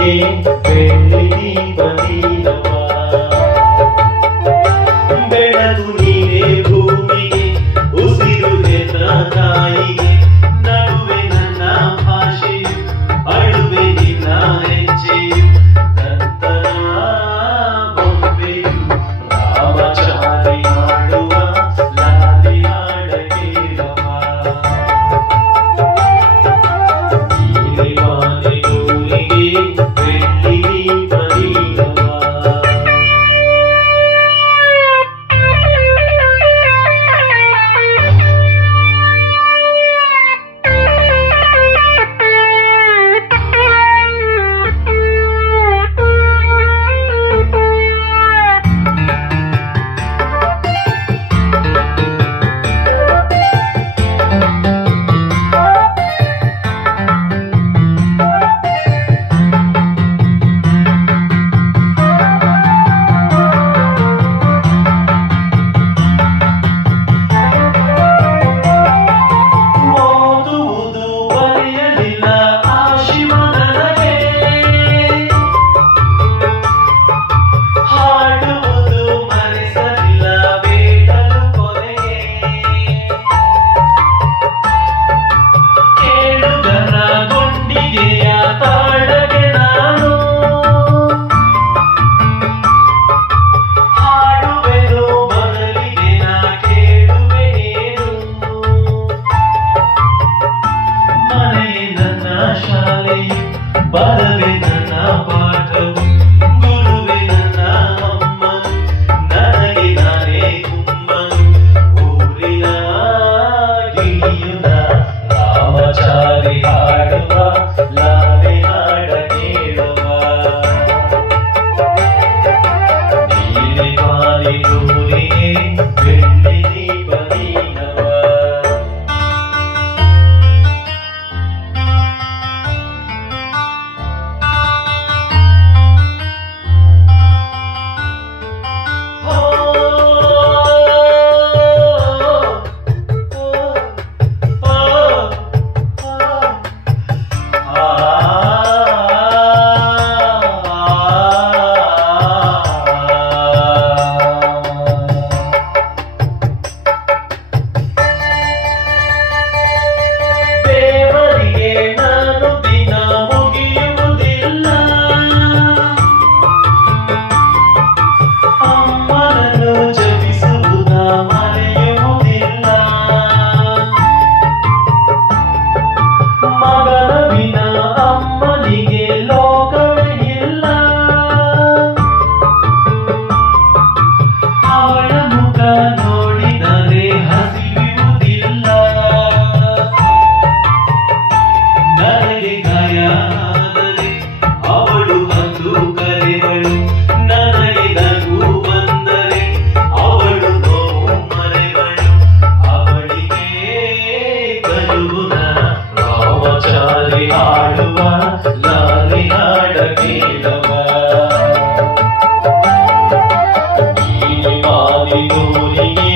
लिए ಲಾಲಿ ಆಡುವ ಲಾಲಿ ಆಡಬೇಡವ ನೀಲಿ ಮಾರಿ ದೂರಿಗೆ